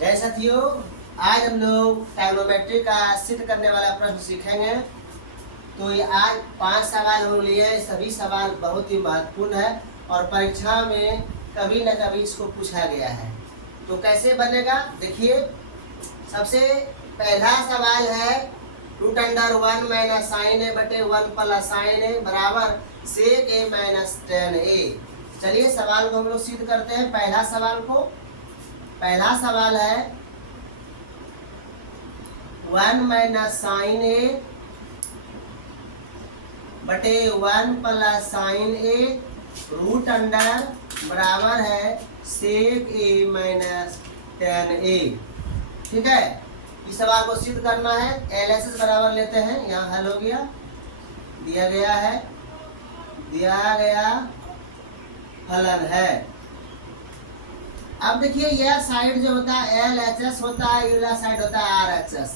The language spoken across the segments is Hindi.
जय साथियों, आज हम लोग ट्रिग्नोमेट्री का सिद्ध करने वाला प्रश्न सीखेंगे। तो ये आज 5 सवाल हम लिए, सभी सवाल बहुत ही महत्वपूर्ण है और परीक्षा में कभी न कभी इसको पूछा गया है। तो कैसे बनेगा देखिए। सबसे पहला सवाल है रूट अंडर 1 माइनस साइन ए बटे 1 प्लस साइन ए बराबर सेक ए माइनस टेन ए। चलिए सवाल को हम लोग सिद्ध करते हैं। पहला सवाल है 1 माइनस साइन ए बटे 1 प्लस साइन ए रूट अंडर बराबर है सेक ए माइनस टेन ए। ठीक है, इस सवाल को सिद्ध करना है। LHS बराबर लेते हैं, यहाँ हल हो गया, दिया गया फलन है। अब देखिए यह साइड जो होता है LHS होता है, ये साइड होता है RHS,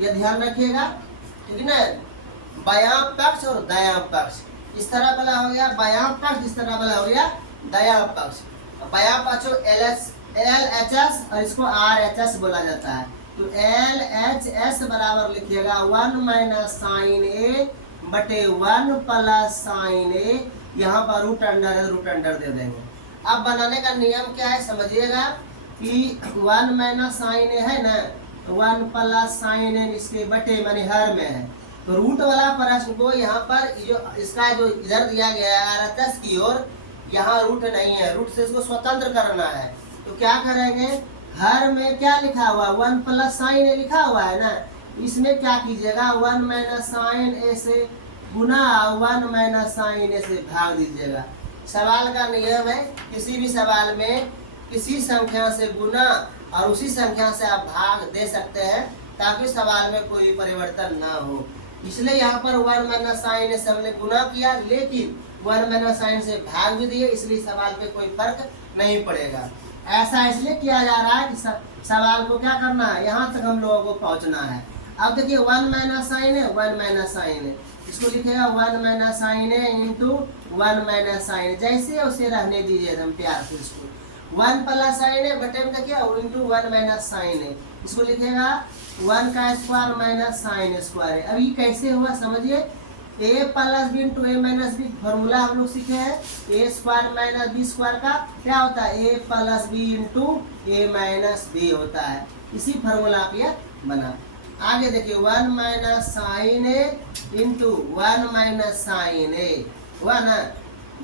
ये ध्यान रखिएगा, ठीक है ना। बायां पक्ष और दायां पक्ष इस तरह वाला हो गया बायां पक्ष, इस तरह वाला हो गया दायां पक्ष। बायां पक्ष LHS और इसको RHS बोला जाता है। तो LHS बराबर लिखिएगा 1 माइनस साइन ए बटे 1 प्लस साइन ए, यहाँ पर रूट अंडर है, रूट अंडर दे देंगे। अब बनाने का नियम क्या है समझिएगा कि 1 माइनस साइन ए है ना, 1 प्लस साइन ए इसके बटे माने हर में है। तो रूट वाला प्रश्न को यहाँ पर जो इसका जो इधर दिया गया है RHS की ओर, यहाँ रूट नहीं है, रूट से इसको स्वतंत्र करना है। तो क्या करेंगे, हर में क्या लिखा हुआ 1 प्लस साइन ए लिखा हुआ है ना, इसमें क्या कीजिएगा 1 माइनस साइन ए से गुना 1 माइनस साइन ए से भाग दीजिएगा। सवाल का नियम है, किसी भी सवाल में किसी संख्या से गुना और उसी संख्या से आप भाग दे सकते हैं ताकि सवाल में कोई परिवर्तन ना हो। इसलिए यहाँ पर 1 माइनस साइन से हमने गुना किया, लेकिन 1 माइनस साइन से भाग भी दिए, इसलिए सवाल पे कोई फर्क नहीं पड़ेगा। ऐसा इसलिए किया जा रहा है कि सवाल को क्या करना है, यहाँ तक हम लोगों को पहुँचना है। अब देखिए 1 माइनस साइन है, 1 माइनस साइन है, इसको लिखेगा 1 माइनस साइन है इंटू 1 माइनस साइन, जैसे उसे रहने दीजिए एकदम प्यार से। इसको 1 प्लस साइन है बटे में देखिए इंटू 1 माइनस साइन है, इसको लिखेगा 1 का स्क्वायर माइनस साइन स्क्वायर है। अब ये कैसे हुआ समझिए, a plus B into A minus B formula हम लोग सीखे हैं। A square minus B square का क्या होता है, a plus B into A minus B होता है। इसी फॉर्मूला आप ये बना। आगे देखिए 1 माइनस साइन ए इंटू 1 माइनस साइन ए, 1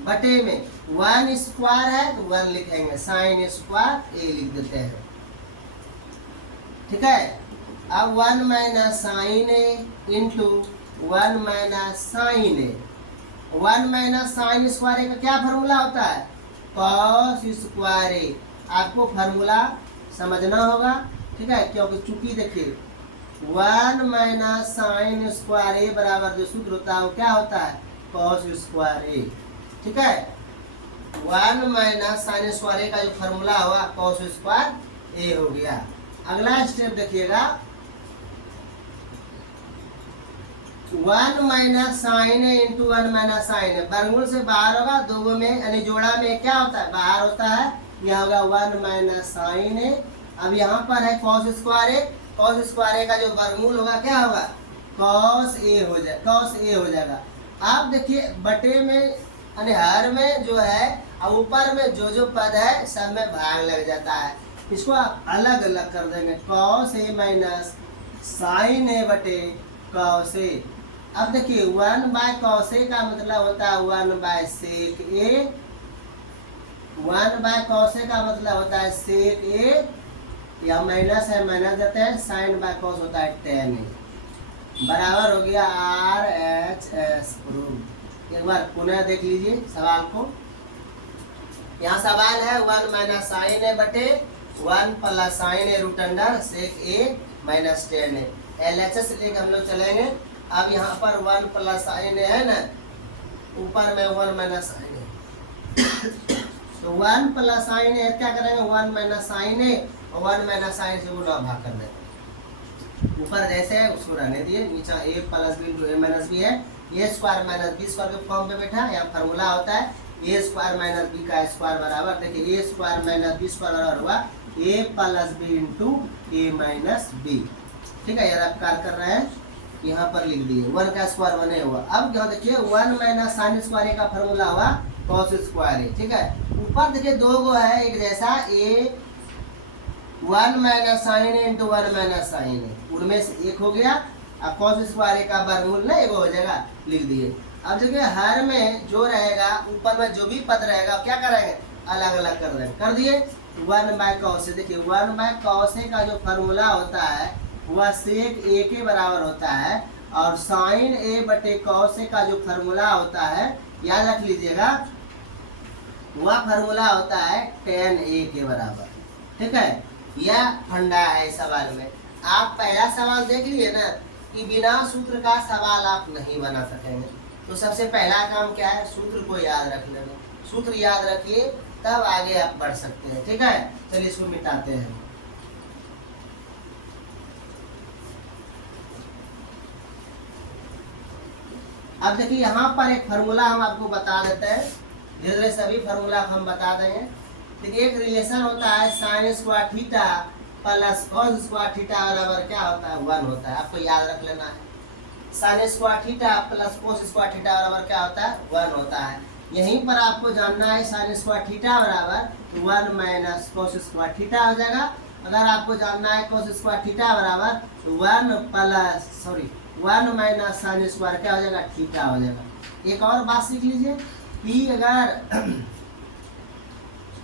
बटे में 1 स्क्वायर है तो 1 लिखेंगे, साइन स्क्वायर ए लिख देते हैं। ठीक है, अब 1 माइनस साइन ए इंटू 1 माइनस साइन ए, 1 माइनस साइन स्क्वायर ए का क्या फार्मूला होता है, कॉस स्क्वायर ए। आपको फार्मूला समझना होगा, ठीक है, क्योंकि चूंकि देखिए 1 माइनस साइन स्क्वायर ए बराबर जो सूत्र होता है वो क्या होता है, कॉस स्क्वायर ए। ठीक है, 1 माइनस साइन स्क्वायर ए का जो फार्मूला हुआ कॉस स्क्वायर ए हो गया। अगला स्टेप देखिएगा 1 माइनस साइन ए इंटू 1 माइनस साइन ए, वर्गमूल से बाहर होगा, दो में यानी जोड़ा में क्या होता है, बाहर होता है, यह होगा 1 माइनस साइन ए। अब यहाँ पर है कॉस स्क्वायर ए, कॉस स्क्वायर ए का जो वर्गमूल होगा क्या होगा, कॉस ए हो जाएगा। अब देखिए बटे में यानी हर में जो है और ऊपर में जो पद है सब में भाग लग जाता है, इसको आप अलग अलग कर देंगे, कॉस ए माइनस साइन ए बटे कॉस ए। अब देखिए 1 बाय कॉस ए का मतलब होता है 1 by sec A, 1 by cos A का मतलब होता है सेक ए, या माइनस है माइनस देते हैं, साइन बाय कॉस होता है टेन ए, बराबर हो गया RHS प्रूव। एक बार पुनः देख लीजिए सवाल को। यहाँ सवाल है 1 माइनस साइन ए बटे 1 प्लस साइन ए रूट अंडर सेक ए माइनस टेन ए। LHS लेके हम लोग चलेंगे। अब यहाँ पर 1 प्लस साइन ए है ना, ऊपर में 1 माइनस साइन ए, तो 1 प्लस साइन ए क्या करेंगे, 1 माइनस साइन ए और 1 माइनस साइन से गुना भाग कर देंगे। ऊपर जैसे है उसको रहने दिए, नीचे a plus B into A minus B है, A square minus B square के फॉर्म पे बैठा। यहाँ फार्मूला होता है ए स्क्वायर माइनस बी का स्क्वायर बराबर, देखिए A square minus B square बराबर हुआ A plus B into A minus B. ठीक है, यार आप कार्य कर रहे हैं, यहाँ पर लिख दिए 1 का स्क्वायर 1 हुआ। अब यहाँ देखिए 1 माइनस साइन स्क्वायर ए का फॉर्मूला हुआ कॉस स्क्वायर ए। ठीक है, ऊपर देखिए दो गो है एक जैसा, ए 1 माइनस साइन ए इंटू 1 माइनस साइन ए, उनमें से एक हो गया। अब कॉस स्क्वायर ए का वर्गमूल ना एगो हो जाएगा, लिख दिए। अब देखिए हर में जो रहेगा ऊपर में जो भी पद रहेगा क्या करेंगे, अलग अलग कर देंगे। कर दिए 1 बाय कॉस ए। देखिए 1 बाय कॉस ए का जो फार्मूला होता है वह सेक ए के बराबर होता है, और साइन ए बटे कॉस ए का जो फार्मूला होता है याद रख लीजिएगा, वह फार्मूला होता है tan ए के बराबर। ठीक है, यह फंडा है इस सवाल में। आप पहला सवाल देख लिए ना कि बिना सूत्र का सवाल आप नहीं बना सकेंगे। तो सबसे पहला काम क्या है, सूत्र को याद रख लेना। सूत्र याद रखिए तब आगे आप बढ़ सकते हैं। ठीक है, चलिए इसको मिटाते हैं। अब देखिए यहाँ पर एक फार्मूला हम आपको बता देते हैं, धीरे धीरे सभी फार्मूला हम बता देंगे। देखिए एक रिलेशन होता है sine square theta plus cos square theta बराबर क्या होता है, 1 होता है। आपको याद रख लेना है, sine square theta plus cos square theta बराबर क्या होता है, 1 होता है। यहीं पर आपको जानना है साइन स्क्वायर थीटा बराबर 1 माइनस कॉस स्क्वायर थीटा हो जाएगा। अगर आपको जानना है कॉस स्क्वायर थीटा बराबर 1 माइनस साइन स्क्वायर क्या हो जाएगा, थीटा हो जाएगा। एक और बात सीख लीजिए कि अगर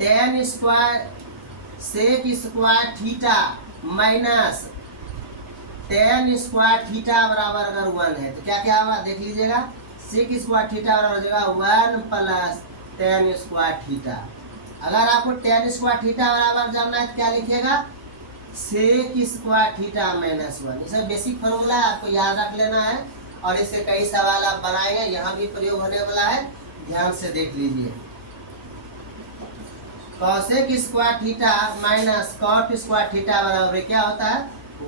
tan square sec square theta minus tan square theta बराबर अगर 1 है तो क्या क्या होगा, देख लीजिएगा। सेक स्क्वायर थीटा बराबर हो जाएगा 1 प्लस tan स्क्वायर थीटा। अगर आपको tan स्क्वायर थीटा बराबर जानना है तो क्या लिखिएगा, सेक स्क्वायर थीटा माइनस 1। ये सब बेसिक फॉर्मूला है, आपको याद रख लेना है, और इससे कई सवाल आप बनाएंगे, यहाँ भी प्रयोग होने वाला है, ध्यान से देख लीजिए। Cosec square theta minus cot square theta बराबर क्या होता है,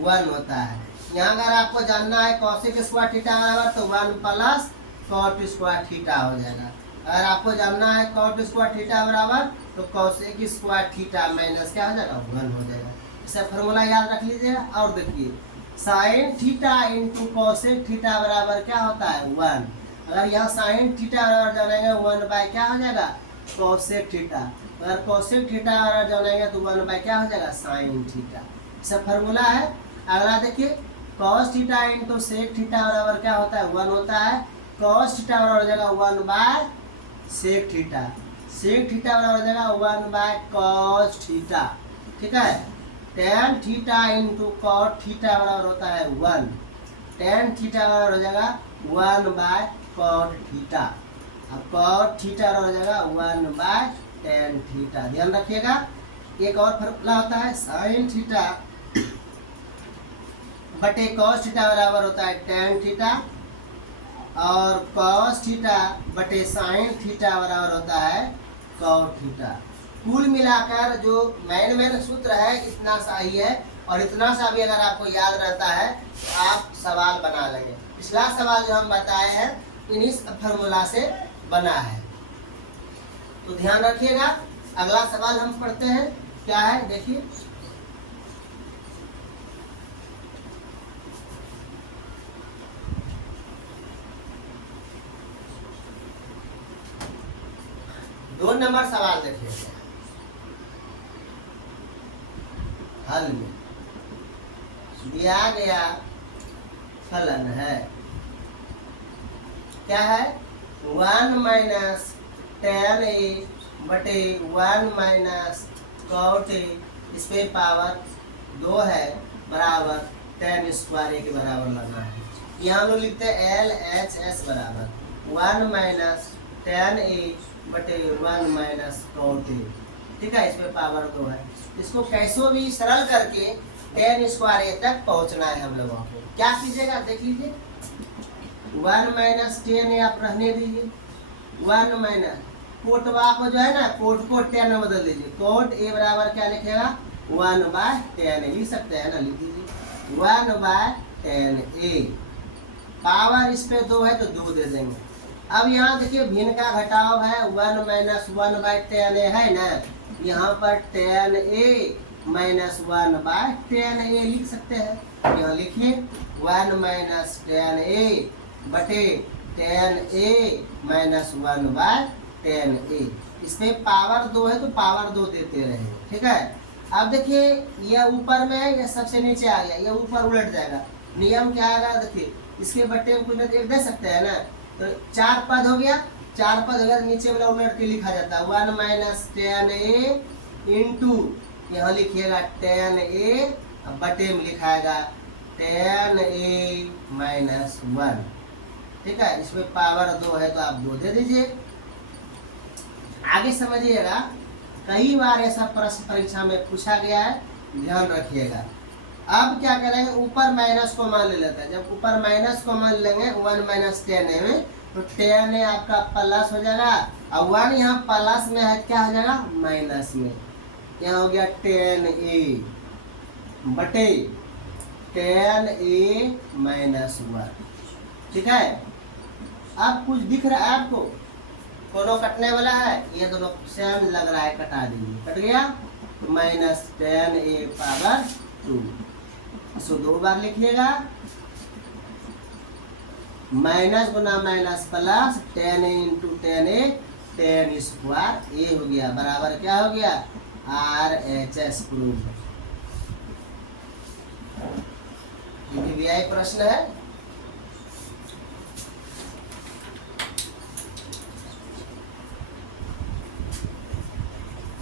1 होता है। यहाँ अगर आपको जानना है कॉसेक स्क्वायर थीटा बराबर तो 1 प्लस कॉट स्क्वायर थीटा हो जाएगा। अगर आपको जानना है कॉट स्क्वायर थीटा बराबर तो कॉसेक स्क्वायर थीटा माइनस क्या हो जाएगा, 1 हो जाएगा। इसका फॉर्मूला याद रख लीजिएगा। और देखिए sine theta into cosec theta बराबर क्या होता है, 1। अगर यहाँ साइन थीटा बराबर जानेंगे 1 बाय क्या हो जाएगा, कॉसेक थीटा। अगर कॉसेक थीटा बराबर जानेंगे तो 1 बाय क्या हो जाएगा, साइन थीटा। इसका फॉर्मूला है। अगला देखिए cos theta into sec theta बराबर क्या होता है, 1 होता है। कॉस थीटा बराबर हो जाएगा 1 by sec theta. Sec theta बराबर हो जाएगा 1 बाय कॉस थीटा। ठीक है, tan theta into cot theta बराबर होता है 1। tan थीटा बराबर हो जाएगा 1 बाय कॉट थीटा। अब कॉट थीटा बराबर हो जाएगा 1 बाय tan थीटा। ध्यान रखिएगा। एक और फॉर्मूला होता है साइन थीटा बटे कॉस थीटा बराबर होता है tan थीटा, और कॉस थीटा बटे साइन थीटा बराबर होता है कॉट थीटा। कुल मिलाकर जो मेन सूत्र है इतना सा ही है, और इतना सा भी अगर आपको याद रहता है तो आप सवाल बना लेंगे। पिछला सवाल जो हम बताए हैं इन्हीं फॉर्मूला से बना है, तो ध्यान रखिएगा। अगला सवाल हम पढ़ते हैं, क्या है देखिए। दो नंबर सवाल देखिए। हल में दिया गया फलन है, क्या है, 1 माइनस tan ए बटे 1 माइनस कॉट ए, इस पे पावर 2 है बराबर tan स्क्वायर ए के बराबर लगना है। यहाँ हम लोग लिखते हैं LHS बराबर 1 माइनस tan ए बटे 1 माइनस कॉट ए। ठीक है, इस पे पावर 2 है। इसको कैसो भी सरल करके tan स्क्वायर ए तक पहुंचना है हम लोगों को। क्या कीजिएगा देख लीजिए, 1 माइनस tan ए आप रहने दीजिए, 1 माइनस कोटवा को जो है ना कोट को tan में बदल दीजिए। कोट ए बराबर क्या लिखेगा, 1 बाय tan ए लिख सकते हैं ना, लिख दीजिए 1 बाय tan ए। पावर इस पे 2 है तो 2 दे देंगे। अब यहाँ देखिए भिन्न का घटाव है, 1 माइनस 1 बाय tan ए है ना, यहाँ पर tan ए माइनस 1/10a लिख सकते हैं। यहाँ लिखिए 1 माइनस 10a बटे 10a माइनस 1/10a। इसमें पावर 2 है तो पावर 2 देते रहेंगे, ठीक है। अब देखिए यह ऊपर में है, यह सबसे नीचे आ गया, यह ऊपर उलट जाएगा। नियम क्या आएगा देखिए, इसके बट्टे में कुछ ना एक दे सकते हैं ना, तो 4 पद हो गया, 4 पद हो गया, नीचे वाला उलट के लिखा जाता है 1 माइनस 10a इंटू, यहाँ लिखिएगा 10a, अब बटे में लिखाएगा 10a माइनस 1, ठीक है। इसमें पावर 2 है तो आप 2 दे दीजिए। आगे समझिएगा, कई बार ऐसा प्रश्न परीक्षा में पूछा गया है, ध्यान रखिएगा। अब क्या करेंगे, ऊपर माइनस को मान ले लेते हैं। जब ऊपर माइनस को मान लेंगे 1 माइनस 10a में, तो 10a आपका प्लस हो जाएगा, और 1 यहाँ प्लस में है, क्या हो जाएगा माइनस में। यहाँ हो गया 10a बटे 10a माइनस 1, ठीक है। अब कुछ दिख रहा है आपको, दोनों कटने वाला है, ये दोनों सेम लग रहा है, कटा दीजिए, कट गया, तो माइनस 10a पावर 2, इसको 2 बार लिखिएगा, minus Guna minus plus 10a into 10a, 10 square a हो गया, बराबर क्या हो गया RHS प्रूफ। ये भी एक प्रश्न है।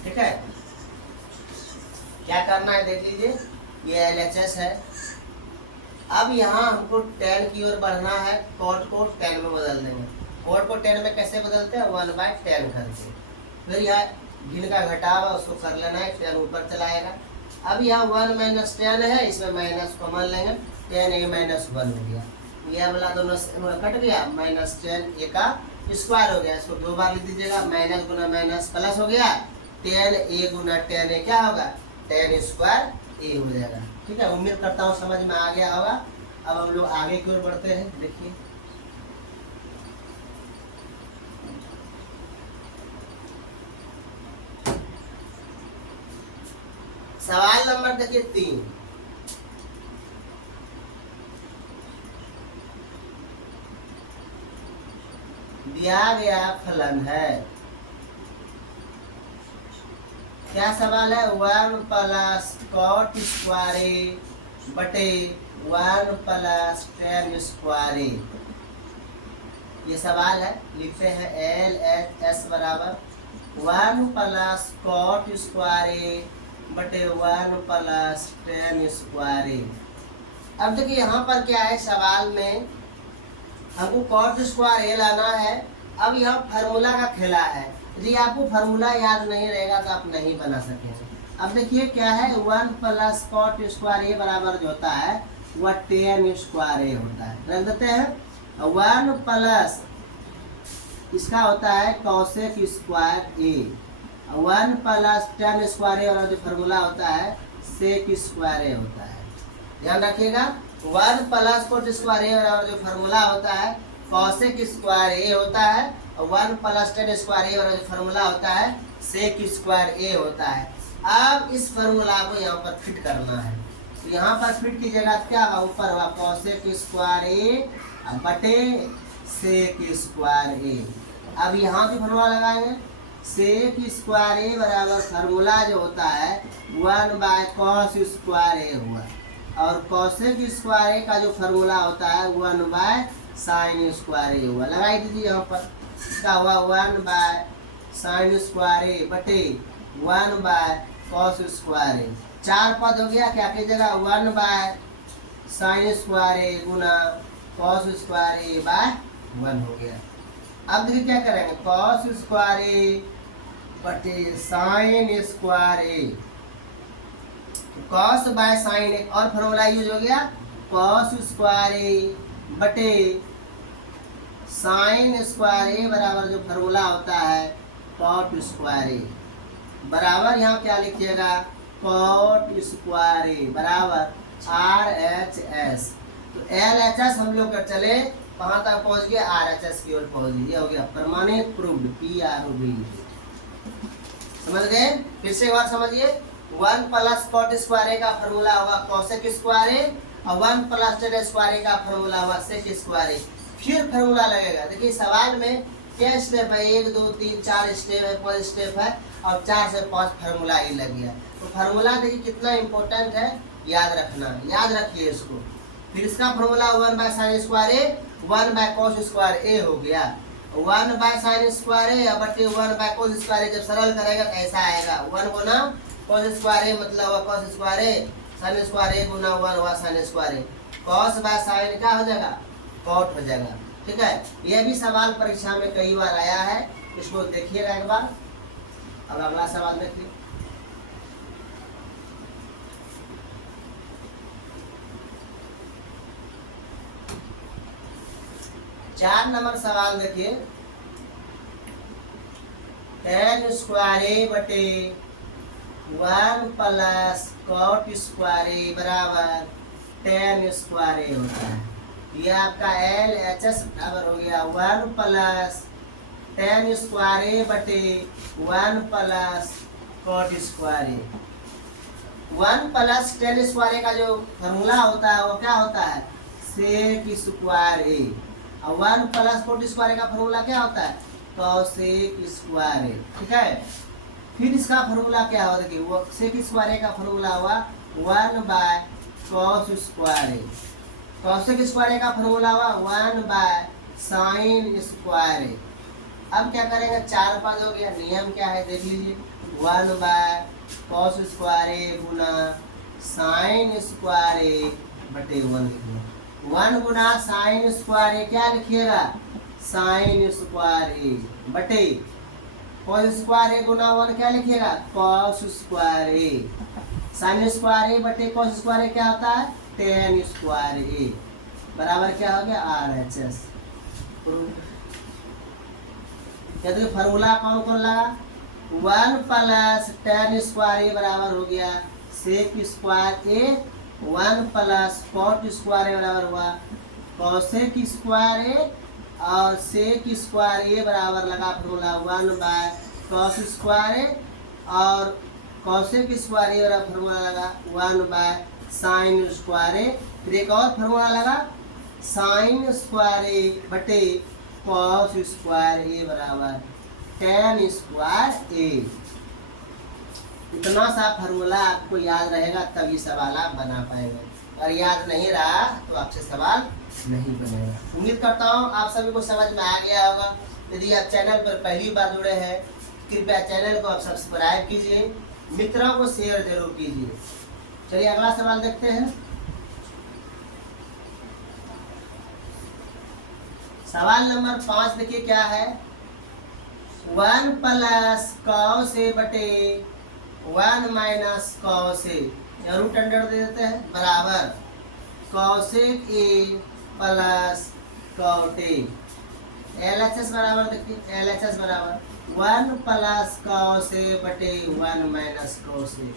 ठीक है, क्या करना है देख लीजिए, ये LHS है। अब यहाँ हमको 10 की ओर बढ़ना है, कोड को 10 में बदल देंगे। कोड को 10 में कैसे बदलते हैं, 1/10 करके। फिर यहाँ गिन का घटाव उसको कर लेना है, 10 ऊपर चलाएगा। अब यहाँ 1 माइनस 10 है, इसमें माइनस कॉमन लेंगे, 10a माइनस 1 हो गया, यह वाला दोनों कट गया, माइनस 10a का स्क्वायर हो गया, इसको 2 बार लिख दीजिएगा, माइनस गुना माइनस प्लस हो गया, 10a गुना 10a क्या होगा 10 स्क्वायर a हो जाएगा, ठीक है। उम्मीद करता हूँ समझ में आ गया होगा। अब हम लोग आगे की ओर बढ़ते हैं, देखिए सवाल नंबर देखिए 3। दिया गया फलन है, क्या सवाल है, 1 प्लस कॉट स्क्वायर बटे 1 प्लस 10 स्क्वायर, ये सवाल है। लिखते हैं LHS बराबर 1 प्लस कॉट स्क्वायर बटे 1 प्लस 10 स्क्वायर। अब देखिए यहाँ पर क्या है, सवाल में हमको कॉट स्क्वायर लाना है। अब यहाँ फार्मूला का खेला है, यदि आपको फार्मूला याद नहीं रहेगा तो आप नहीं बना सकेंगे। अब देखिए क्या है, 1 प्लस कॉट स्क्वायर बराबर जो होता है वह 10 स्क्वायर होता है, रख देते हैं। 1 प्लस इसका होता है cosec square A, 1 plus 10 square वाला जो फार्मूला होता है सेक स्क्वायर होता है, ध्यान रखिएगा। 1 प्लस कॉट स्क्वायर वाला जो फार्मूला होता है कॉसेक स्क्वायर ए होता है, और 1 प्लस 10 स्क्वायर वाला जो फार्मूला होता है सेक स्क्वायर ए होता है। अब इस फार्मूला को यहाँ पर फिट करना है, तो यहाँ पर फिट कीजिएगा, क्या होगा ऊपर हुआ कॉसेक स्क्वायर ए बटे सेक स्क्वायर ए। अब यहाँ भी फार्मूला लगाएंगे, सेक स्क्वायर ए बराबर फार्मूला जो होता है 1 बाय कॉस स्क्वायर ए हुआ, और कॉसेक स्क्वायर ए का जो फार्मूला होता है 1 बाय साइन स्क्वायर ए हुआ। लगाई दीजिए यहाँ पर, इसका हुआ 1 बाय साइन स्क्वायर ए बटे 1 बाय कॉस स्क्वायर ए। 4 पद हो गया, क्या कीजिएगा 1 बाय साइन स्क्वायर ए गुना कॉस स्क्वायर ए बाय 1 हो गया। अब देखिए क्या करेंगे, कॉस स्क्वायर ए बटे sign square A, cos by sine एक और फॉर्मूला यूज हो गया, कॉस स्क्वायर ए बटे साइन स्क्वायर ए बराबर जो फॉर्मूला होता है कॉट स्क्वायर ए, बराबर यहाँ क्या लिखिएगा कॉट स्क्वायर ए बराबर RHS। तो LHS हम लोग कर चले कहाँ तक पहुँच गए, RHS की ओर पहुँच गए, ये हो गया प्रमाणित प्रूव्ड PROV। समझ गए, फिर से एक बार समझिए, 1 प्लस कॉट स्क्वायर ए का फॉर्मूला हुआ कोसेक स्क्वायर ए और 1 प्लस टेन स्क्वायर ए का फॉर्मूला हुआ सेक स्क्वायर ए। फिर फॉर्मूला लगेगा। देखिए सवाल में क्या स्टेप है, 1 2 3 4 स्टेप है, 5 स्टेप है और 4 से 5 फार्मूला ही लग गया। तो फार्मूला देखिए कितना इंपॉर्टेंट है, याद रखना, याद रखिए इसको। फिर इसका formula 1 by sine square A 1 by cos square A हो गया। 1 बाय साइन स्क्वायर ए बटे 1 बाय कॉस स्क्वायर ए। जब सरल करेगा तो ऐसा आएगा 1 गुना कॉस स्क्वायर ए मतलब हुआ cos square A, sign square A गुना 1 हुआ sign square A. Cos by sine क्या हो जाएगा, कॉट हो जाएगा। ठीक है, यह भी सवाल परीक्षा में कई बार आया है, इसको देखिएगा एक बार। अब अगला सवाल देखिए। चार नंबर सवाल देखिए, tan स्क्वायर ए बटे 1 प्लस कॉट स्क्वायर ए बराबर tan स्क्वायर ए होता है। ये आपका LHS बराबर हो गया 1 प्लस tan स्क्वायर ए बटे 1 plus cot square A. 1 plus tan square ए का जो फॉर्मूला होता है वो क्या होता है, सेक स्क्वायर ए। और 1 प्लस कॉट स्क्वायर का फॉर्मूला क्या होता है, कोसेक स्क्वायर ए। ठीक है, फिर इसका फॉर्मूला क्या होगा, देखिए वो सेक स्क्वायर का फॉर्मूला हुआ 1 by cos square A. Cosec square का फॉर्मूला हुआ 1 बाय साइन स्क्वायर ए। अब क्या करेंगे, 4 पद हो गया। नियम क्या है देख लीजिए, 1 बाय कॉस स्क्वायर ए गुना साइन स्क्वायर ए बटे 1 लिखना। 1 गुना साइन स्क्वायर ए क्या लिखिएगा, साइन स्क्वायर ए बटे कॉस स्क्वायर ए गुना 1 क्या लिखिएगा, cos square A. Sign square A बटे कॉस स्क्वायर ए क्या होता है, tan स्क्वायर ए बराबर क्या हो गया, RHS। तो फार्मूला कौन कौन लगा, 1 प्लस tan स्क्वायर ए बराबर हो गया sec square A, 1 plus cot square ए बराबर हुआ कोसेक स्क्वायर ए, और सेक स्क्वायर ए बराबर लगा फॉर्मूला 1 बाय कॉस स्क्वायर ए, और कोसेक स्क्वायर ए बराबर फॉर्मूला लगा 1 बाय साइन स्क्वायर ए। फिर एक और फॉर्मूला लगा साइन स्क्वायर ए बटे कॉस स्क्वायर ए बराबर tan स्क्वायर ए। इतना सा फार्मूला आपको याद रहेगा तभी सवाल आप बना पाएंगे, और याद नहीं रहा तो आपसे सवाल नहीं बनेगा। उम्मीद करता हूँ आप सभी को समझ में आ गया होगा। यदि आप चैनल पर पहली बार जुड़े हैं कृपया चैनल को आप सब्सक्राइब कीजिए, मित्रों को शेयर जरूर कीजिए। चलिए अगला सवाल देखते हैं। सवाल नंबर 5 देखिए क्या है, 1 प्लस कॉस ए बटे 1 minus cos A, root under दे देते हैं बराबर cosec A plus cot A. LHS बराबर देखिए, LHS बराबर 1 प्लस कॉस ए बटे 1 माइनस कॉस ए।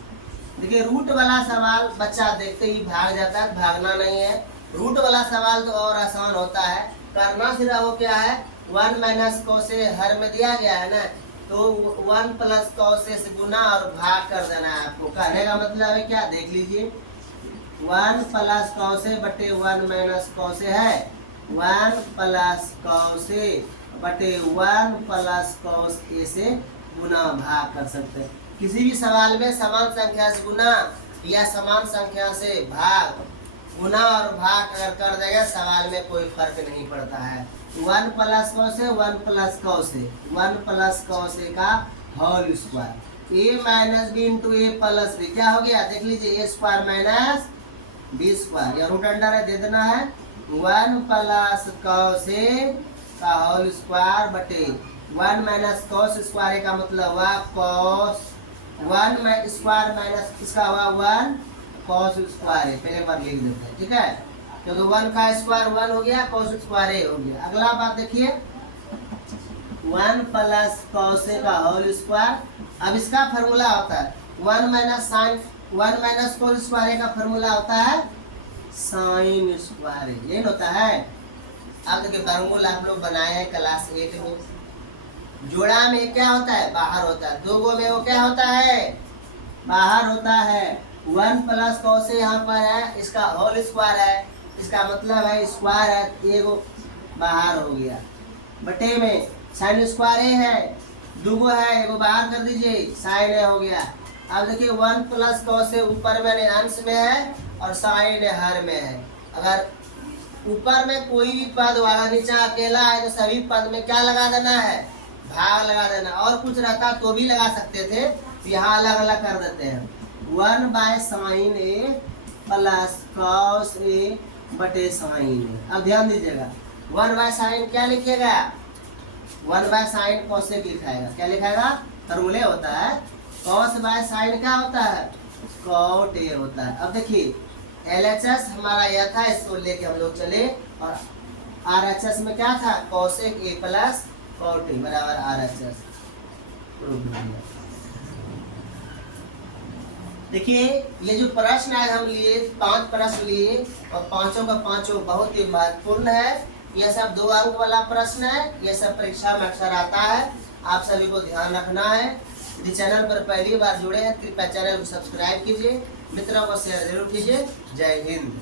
देखिए रूट वाला सवाल बच्चा देखते ही भाग जाता है, भागना नहीं है। रूट वाला सवाल तो और आसान होता है, करना सिर्फ वो क्या है, 1 माइनस कॉस ए हर में दिया गया है ना, तो 1 प्लस कॉस ए से गुना और भाग कर देना है आपको। कहने का मतलब है क्या, देख लीजिए 1 प्लस कॉस ए बटे 1 माइनस कॉस ए है, 1 प्लस कॉस ए बटे 1 प्लस कॉस ए से गुना भाग कर सकते हैं। किसी भी सवाल में समान संख्या से गुना या समान संख्या से भाग, गुना और भाग अगर कर देगा सवाल में कोई फर्क नहीं पड़ता है। 1 plus cos A 1 plus cos A, 1 plus cos A का होल स्क्वायर, ए माइनस बी इंटू ए प्लस बी क्या हो गया, देख लीजिए ए स्क्वायर माइनस बी स्क्वायर, या रूट अंडर है दे देना है 1 प्लस कॉस ए का होल स्क्वायर बटे 1 माइनस कॉस स्क्वायर का मतलब हुआ कॉस 1 स्क्वायर माइनस इसका हुआ 1 कॉस स्क्वायर है। पहले बार लिख देते हैं, ठीक है, क्योंकि 1 का स्क्वायर 1 हो गया, कॉस स्क्वायर ए हो गया। अगला बात देखिए 1 प्लस कॉस ए का होल स्क्वायर। अब इसका फार्मूला होता है 1 minus sine, 1 minus cos square का फार्मूला होता है साइन स्क्वायर, ये होता है। अब देखिए वर्गमूल आप लोग बनाए हैं क्लास 8 में। जोड़ा में क्या होता है, बाहर होता है। दो गो में वो क्या होता है, बाहर होता है। 1 प्लस कॉस ए यहाँ पर है, इसका होल स्क्वायर है, इसका मतलब है स्क्वायर है, एगो बाहर हो गया। बटे में साइन स्क्वायर ए है, दूगो है, एगो बाहर कर दीजिए, साइन ए हो गया। अब देखिए 1 प्लस कॉस ए ऊपर में अंश में है और साइन ए हर में है। अगर ऊपर में कोई भी पद वाला नीचे अकेला है तो सभी पद में क्या लगा देना है, भाग लगा देना। और कुछ रहता तो भी लगा सकते थे, यहाँ अलग अलग कर देते हैं। 1 by sine A plus cos A बटे साइन ए। अब ध्यान दीजिएगा, 1 बाय साइन क्या लिखिएगा, 1 बाय साइन कॉस ए लिखाएगा, क्या लिखाएगा, फॉर्मूले होता है। कॉस बाय साइन क्या होता है, कॉट ए होता है। अब देखिए LHS हमारा यह था, इसको लेके हम लोग चले, और RHS में क्या था, cosec A plus cot A बराबर RHS। देखिए ये जो प्रश्न है हम लिए 5 प्रश्न लिए और पांचों का पांचों बहुत ही महत्वपूर्ण है। यह सब 2 अंक वाला प्रश्न है, यह सब परीक्षा में अक्सर आता है, आप सभी को ध्यान रखना है। यदि चैनल पर पहली बार जुड़े हैं कृपया चैनल को सब्सक्राइब कीजिए, मित्रों को शेयर जरूर कीजिए। जय हिंद।